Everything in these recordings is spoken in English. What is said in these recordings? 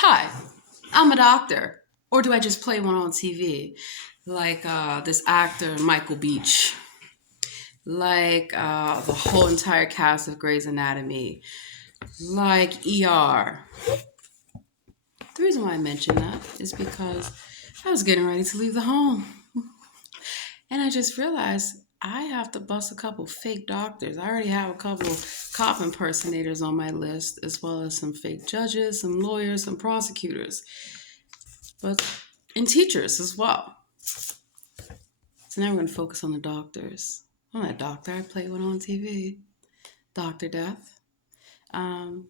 Hi, I'm a doctor. Or do I just play one on TV? Like this actor, Michael Beach. Like the whole entire cast of Grey's Anatomy. Like ER. The reason why I mention that is because I was getting ready to leave the home. And I just realized I have to bust a couple fake doctors. I already have a couple cop impersonators on my list, as well as some fake judges, some lawyers, some prosecutors, but and teachers as well. So now we're going to focus on the doctors. I'm not a doctor. I play one on TV. Dr. Death.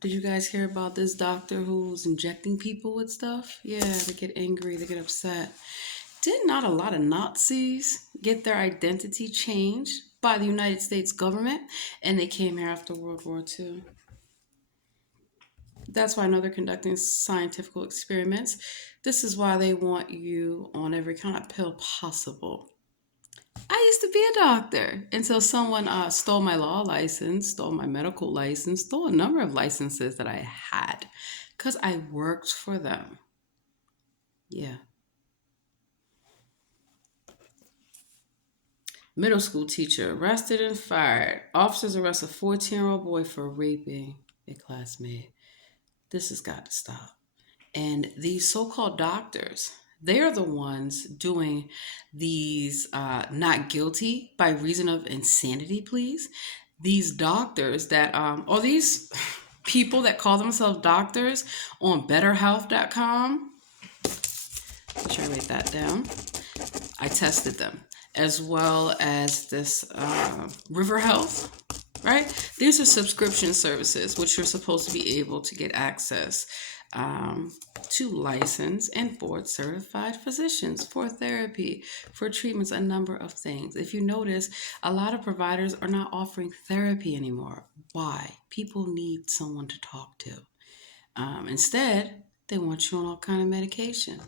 Did you guys hear about this doctor who's injecting people with stuff? Yeah, they get angry, they get upset. Did not a lot of Nazis get their identity changed by the United States government and they came here after World War II? That's why I know they're conducting scientific experiments. This is why they want you on every kind of pill possible. I used to be a doctor until someone stole my law license, stole my medical license, stole a number of licenses that I had because I worked for them. Yeah. Middle school teacher arrested and fired. Officers arrest a 14-year-old boy for raping a classmate. This has got to stop. And these so called doctors, they are the ones doing these not guilty by reason of insanity pleas. These doctors that, or these people that call themselves doctors on betterhealth.com. Let me write that down. I tested them as well as this River Health, right? These are subscription services which you're supposed to be able to get access to licensed and board certified physicians for therapy, for treatments, a number of things. If you notice, a lot of providers are not offering therapy anymore. Why? People need someone to talk to. Instead, they want you on all kind of medication.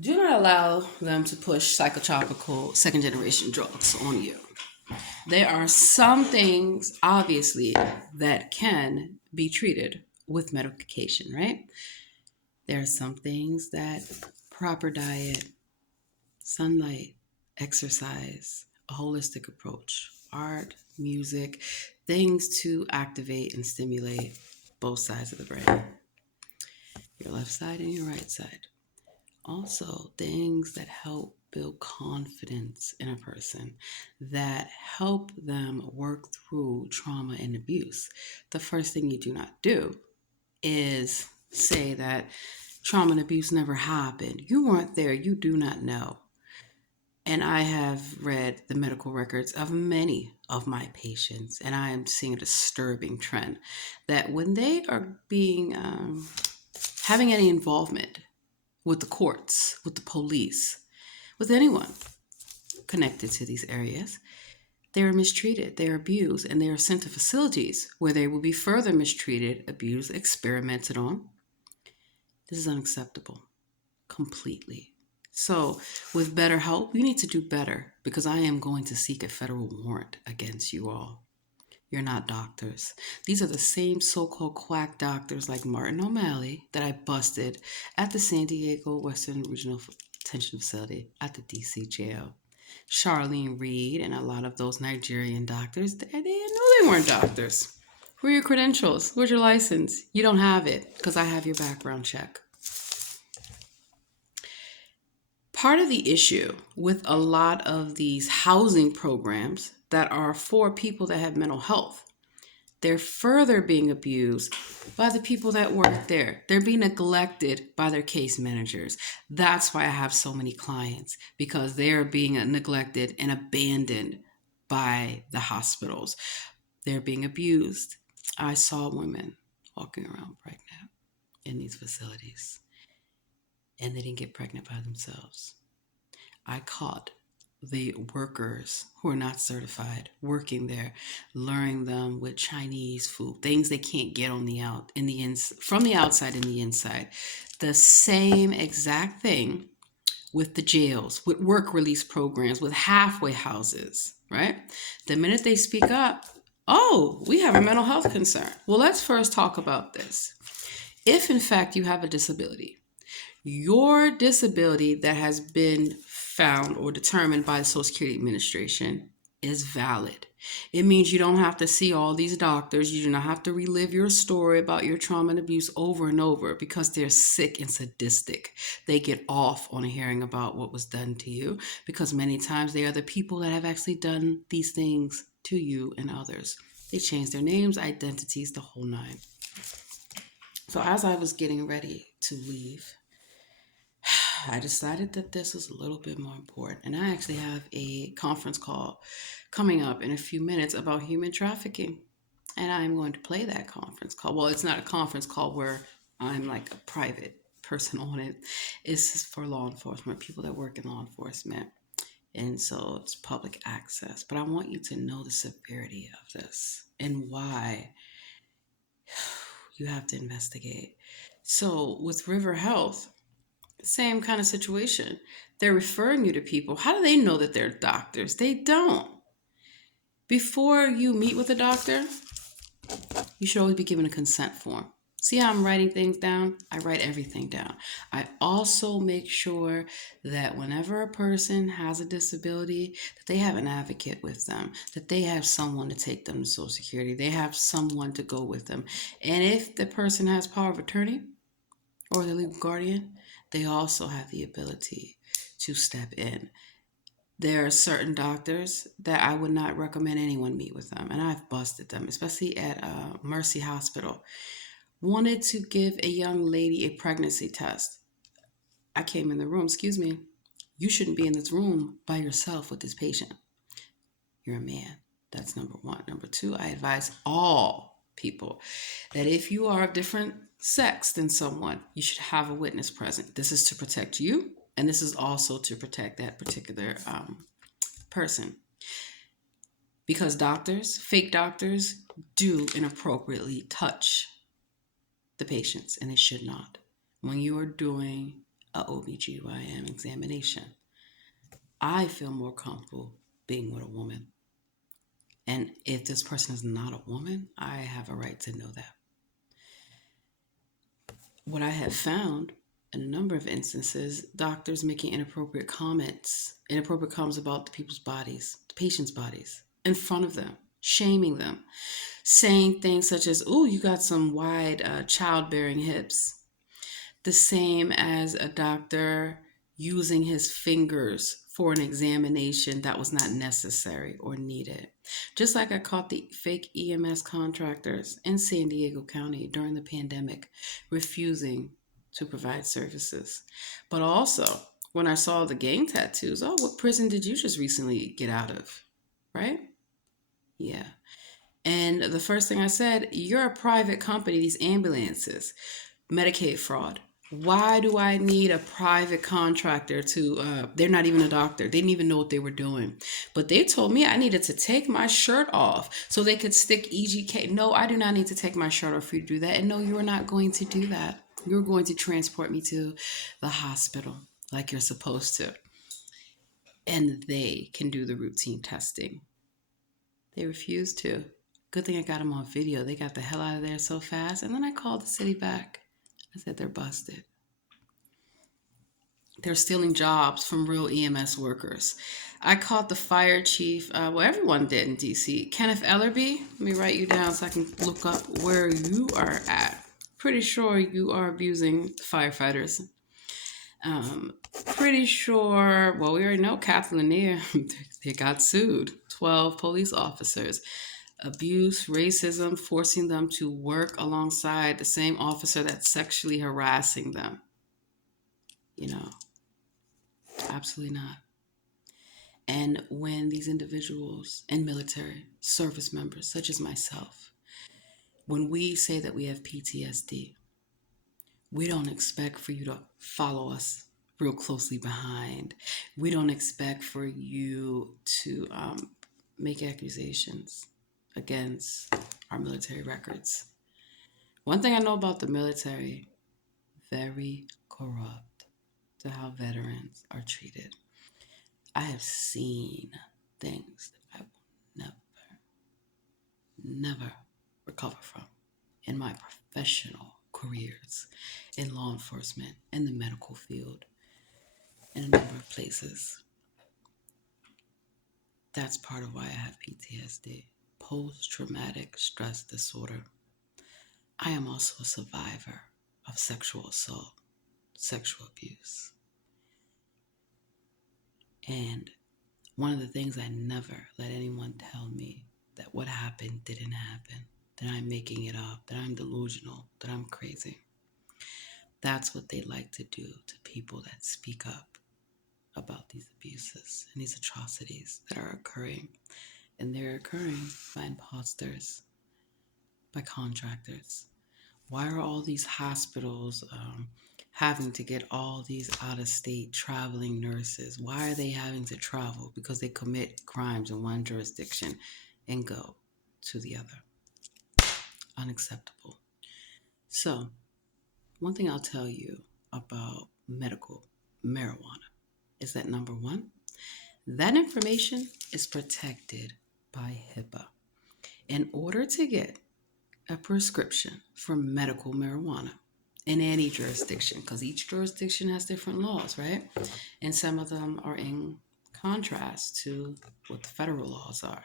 Do not allow them to push psychotropical second generation drugs on you. There are some things, obviously, that can be treated with medication, right? There are some things that proper diet, sunlight, exercise, a holistic approach, art, music, things to activate and stimulate both sides of the brain, your left side and your right side. Also, things that help build confidence in a person, that help them work through trauma and abuse. The first thing you do not do is say that trauma and abuse never happened. You weren't there, you do not know. And I have read the medical records of many of my patients, and I am seeing a disturbing trend that when they are being having any involvement with the courts, with the police, with anyone connected to these areas, they are mistreated, they are abused, and they are sent to facilities where they will be further mistreated, abused, experimented on. This is unacceptable completely. So, with BetterHelp, you need to do better because I am going to seek a federal warrant against you all. You're not doctors. These are the same so called quack doctors like Martin O'Malley that I busted at the San Diego Western Regional Detention Facility at the DC jail. Charlene Reed and a lot of those Nigerian doctors, they knew they weren't doctors. Where are your credentials? Where's your license? You don't have it because I have your background check. Part of the issue with a lot of these housing programs that are for people that have mental health, they're further being abused by the people that work there. They're being neglected by their case managers. That's why I have so many clients, because they're being neglected and abandoned by the hospitals. They're being abused. I saw women walking around pregnant in these facilities, and they didn't get pregnant by themselves. I caught the workers who are not certified working there, luring them with Chinese food, things they can't get on the out in the from the outside in the inside. The same exact thing with the jails, with work release programs, with halfway houses, right? The minute they speak up, oh, we have a mental health concern. Well, let's first talk about this. If in fact you have a disability, your disability that has been found or determined by the Social Security Administration is valid. It means you don't have to see all these doctors. You do not have to relive your story about your trauma and abuse over and over because they're sick and sadistic. They get off on hearing about what was done to you because many times they are the people that have actually done these things to you and others. They change their names, identities, the whole nine. So as I was getting ready to leave, I decided that this was a little bit more important. And I actually have a conference call coming up in a few minutes about human trafficking. And I'm going to play that conference call. Well, it's not a conference call where I'm like a private person on it. It's just for law enforcement, people that work in law enforcement. And so it's public access. But I want you to know the severity of this and why you have to investigate. So with River Health, same kind of situation. They're referring you to people. How do they know that they're doctors? They don't. Before you meet with a doctor, you should always be given a consent form. See how I'm writing things down? I write everything down. I also make sure that whenever a person has a disability, that they have an advocate with them, that they have someone to take them to Social Security, they have someone to go with them. And if the person has power of attorney or the legal guardian, they also have the ability to step in. There are certain doctors that I would not recommend anyone meet with them, and I've busted them, especially at Mercy Hospital. Wanted to give a young lady a pregnancy test. I came in the room, excuse me, you shouldn't be in this room by yourself with this patient. You're a man. That's number one. Number two, I advise all people that if you are of different sex than someone, you should have a witness present. This is to protect you, and this is also to protect that particular person. Because doctors, fake doctors, do inappropriately touch the patients, and they should not. When you are doing a OBGYN examination, I feel more comfortable being with a woman. And if this person is not a woman, I have a right to know that. What I have found in a number of instances, doctors making inappropriate comments about the people's bodies, the patient's bodies, in front of them, shaming them, saying things such as, "Oh, you got some wide childbearing hips." The same as a doctor using his fingers for an examination that was not necessary or needed. Just like I caught the fake EMS contractors in San Diego County during the pandemic refusing to provide services. But also, when I saw the gang tattoos, oh, what prison did you just recently get out of? Right? Yeah. And the first thing I said, you're a private company, these ambulances, Medicaid fraud. Why do I need a private contractor to, they're not even a doctor. They didn't even know what they were doing. But they told me I needed to take my shirt off so they could stick EGK. No, I do not need to take my shirt off for you to do that. And no, you are not going to do that. You're going to transport me to the hospital like you're supposed to. And they can do the routine testing. They refuse to. Good thing I got them on video. They got the hell out of there so fast. And then I called the city back. I said, they're busted. They're stealing jobs from real EMS workers. I caught the fire chief, everyone did in DC. Kenneth Ellerby, let me write you down so I can look up where you are at. Pretty sure you are abusing firefighters. Pretty sure, well, we already know Kathleen Lanier, they got sued. 12 police officers. Abuse, racism, forcing them to work alongside the same officer that's sexually harassing them. You know, absolutely not. And when these individuals and military service members, such as myself, when we say that we have PTSD, we don't expect for you to follow us real closely behind. We don't expect for you to make accusations against our military records. One thing I know about the military, very corrupt to how veterans are treated. I have seen things that I will never recover from in my professional careers in law enforcement, in the medical field, in a number of places. That's part of why I have PTSD, post-traumatic stress disorder. I am also a survivor of sexual assault, sexual abuse. And one of the things I never let anyone tell me that what happened didn't happen, that I'm making it up, that I'm delusional, that I'm crazy. That's what they like to do to people that speak up about these abuses and these atrocities that are occurring. And they're occurring by imposters, by contractors. Why are all these hospitals having to get all these out-of-state traveling nurses? Why are they having to travel? Because they commit crimes in one jurisdiction and go to the other. Unacceptable. So, one thing I'll tell you about medical marijuana is that number one, that information is protected by HIPAA. In order to get a prescription for medical marijuana in any jurisdiction, because each jurisdiction has different laws, right? And some of them are in contrast to what the federal laws are.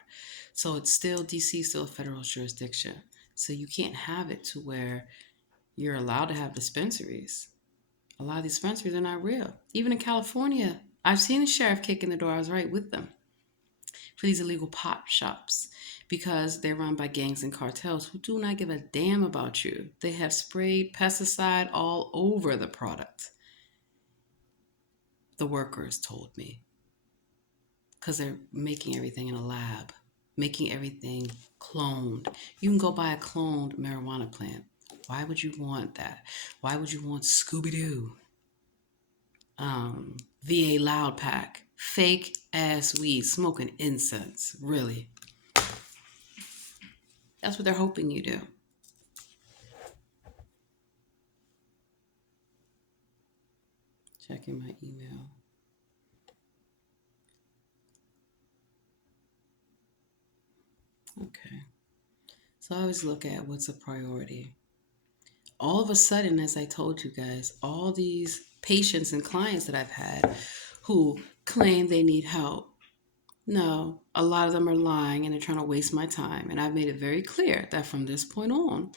So it's still, DC is still a federal jurisdiction. So you can't have it to where you're allowed to have dispensaries. A lot of these dispensaries are not real. Even in California, I've seen the sheriff kick in the door. I was right with them for these illegal pot shops because they're run by gangs and cartels who do not give a damn about you. They have sprayed pesticide all over the product. The workers told me because they're making everything in a lab, making everything cloned. You can go buy a cloned marijuana plant. Why would you want that? Why would you want Scooby-Doo? VA Loud Pack, fake ass weed, smoking incense, really. That's what they're hoping you do. Checking my email. Okay. So I always look at what's a priority. All of a sudden, as I told you guys, all these patients and clients that I've had who claim they need help. No, a lot of them are lying and they're trying to waste my time. And I've made it very clear that from this point on,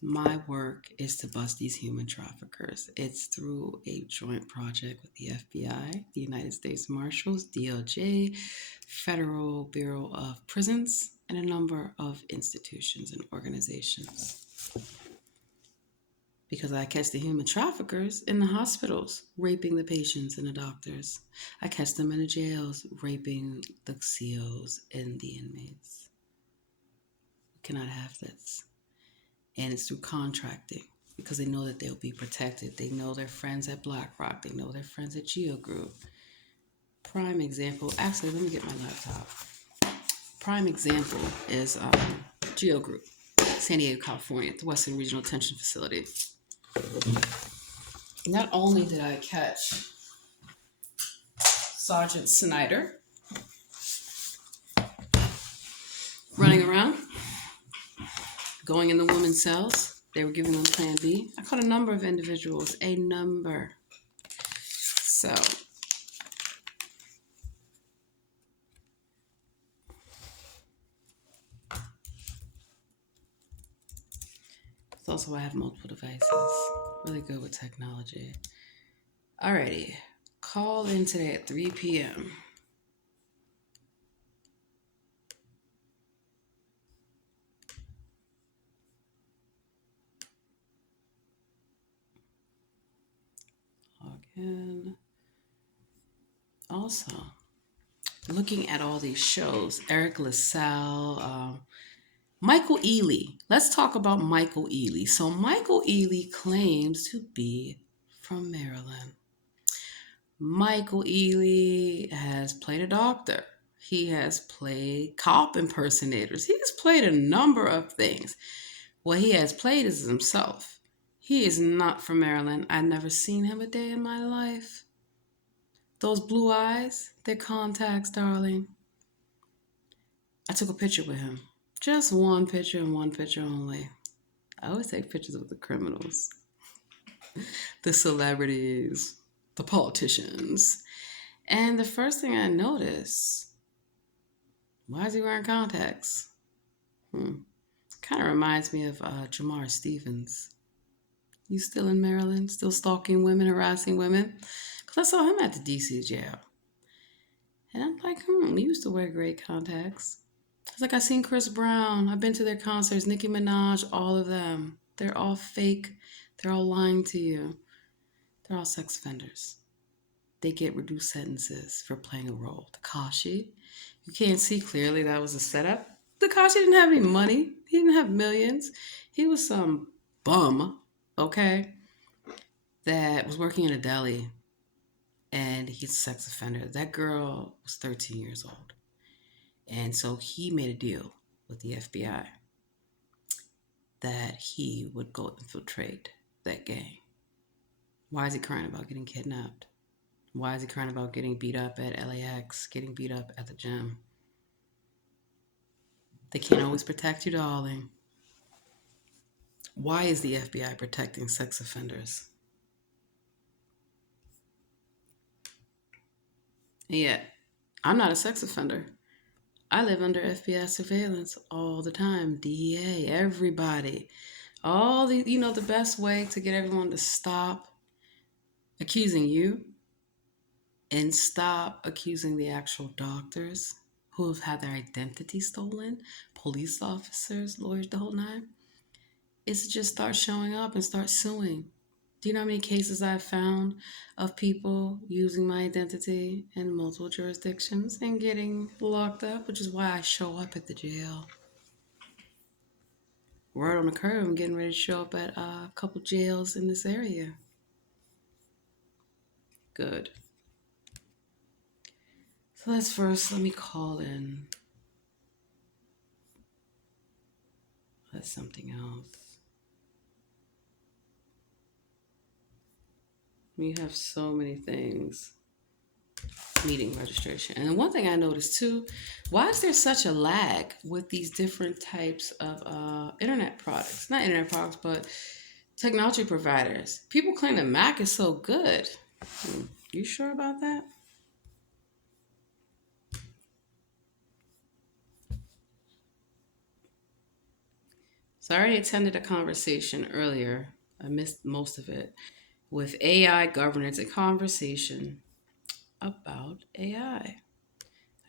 my work is to bust these human traffickers. It's through a joint project with the FBI, the United States Marshals, DOJ, Federal Bureau of Prisons, and a number of institutions and organizations. Because I catch the human traffickers in the hospitals, raping the patients and the doctors. I catch them in the jails, raping the COs and the inmates. We cannot have this. And it's through contracting because they know that they'll be protected. They know their friends at BlackRock. They know their friends at Geo Group. Prime example, actually, let me get my laptop. Prime example is Geo Group, San Diego, California, the Western Regional Detention Facility. Not only did I catch Sergeant Snyder running around, going in the women's cells, they were giving them Plan B. I caught a number of individuals, a number. So, it's also why I have multiple devices. Really good with technology. Alrighty, call in today at 3 p.m. Log in. Also, looking at all these shows, Eric LaSalle, Michael Ealy. Let's talk about Michael Ealy. So Michael Ealy claims to be from Maryland. Michael Ealy has played a doctor. He has played cop impersonators. He has played a number of things. What he has played is himself. He is not from Maryland. I've never seen him a day in my life. Those blue eyes, they're contacts, darling. I took a picture with him. Just one picture and one picture only. I always take pictures with the criminals, the celebrities, the politicians. And the first thing I noticed, why is he wearing contacts? Kind of reminds me of Jamar Stevens. You still in Maryland, still stalking women, harassing women? Because I saw him at the DC jail. And I'm like, he used to wear great contacts. It's like I seen Chris Brown. I've been to their concerts, Nicki Minaj, all of them. They're all fake. They're all lying to you. They're all sex offenders. They get reduced sentences for playing a role. Tekashi, you can't see clearly that was a setup. Tekashi didn't have any money. He didn't have millions. He was some bum, okay, that was working in a deli, and he's a sex offender. That girl was 13 years old. And so he made a deal with the FBI that he would go infiltrate that gang. Why is he crying about getting kidnapped? Why is he crying about getting beat up at LAX, getting beat up at the gym? They can't always protect you, darling. Why is the FBI protecting sex offenders? And yet, I'm not a sex offender. I live under FBI surveillance all the time. DEA, everybody. All the, the best way to get everyone to stop accusing you and stop accusing the actual doctors who have had their identity stolen, police officers, lawyers, the whole nine, is to just start showing up and start suing. Do you know how many cases I've found of people using my identity in multiple jurisdictions and getting locked up, which is why I show up at the jail. Word on the curve, I'm getting ready to show up at a couple jails in this area. Good. So let me call in. That's something else. You have so many things. Meeting registration. And one thing I noticed too, why is there such a lag with these different types of internet products? Not internet products, but technology providers. People claim that Mac is so good. You sure about that? So I already attended a conversation earlier. I missed most of it with AI governance, a conversation about AI.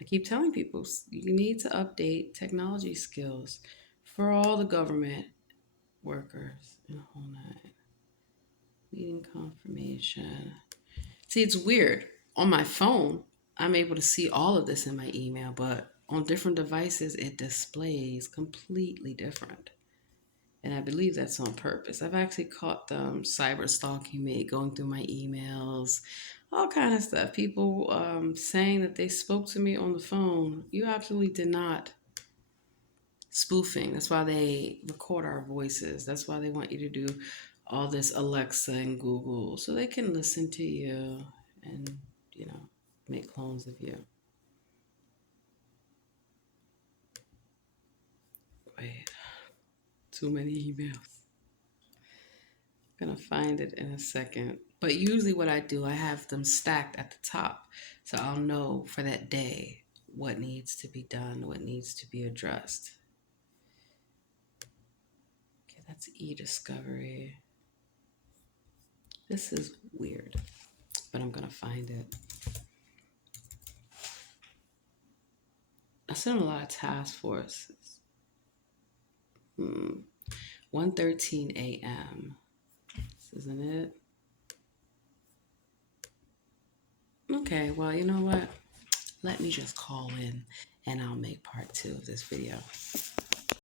I keep telling people you need to update technology skills for all the government workers in the whole nine. Meeting confirmation. See, it's weird. On my phone, I'm able to see all of this in my email, but on different devices, it displays completely different. And I believe that's on purpose. I've actually caught them cyber stalking me, going through my emails, all kind of stuff. People saying that they spoke to me on the phone. You absolutely did not. Spoofing. That's why they record our voices. That's why they want you to do all this Alexa and Google so they can listen to you and, make clones of you. Wait, too many emails. I'm gonna find it in a second. But usually what I do, I have them stacked at the top. So I'll know for that day what needs to be done, what needs to be addressed. Okay, that's e-discovery. This is weird, but I'm gonna find it. I sent a lot of task forces. 1:13 a.m. This isn't it. Okay, well, you know what? Let me just call in and I'll make part 2 of this video.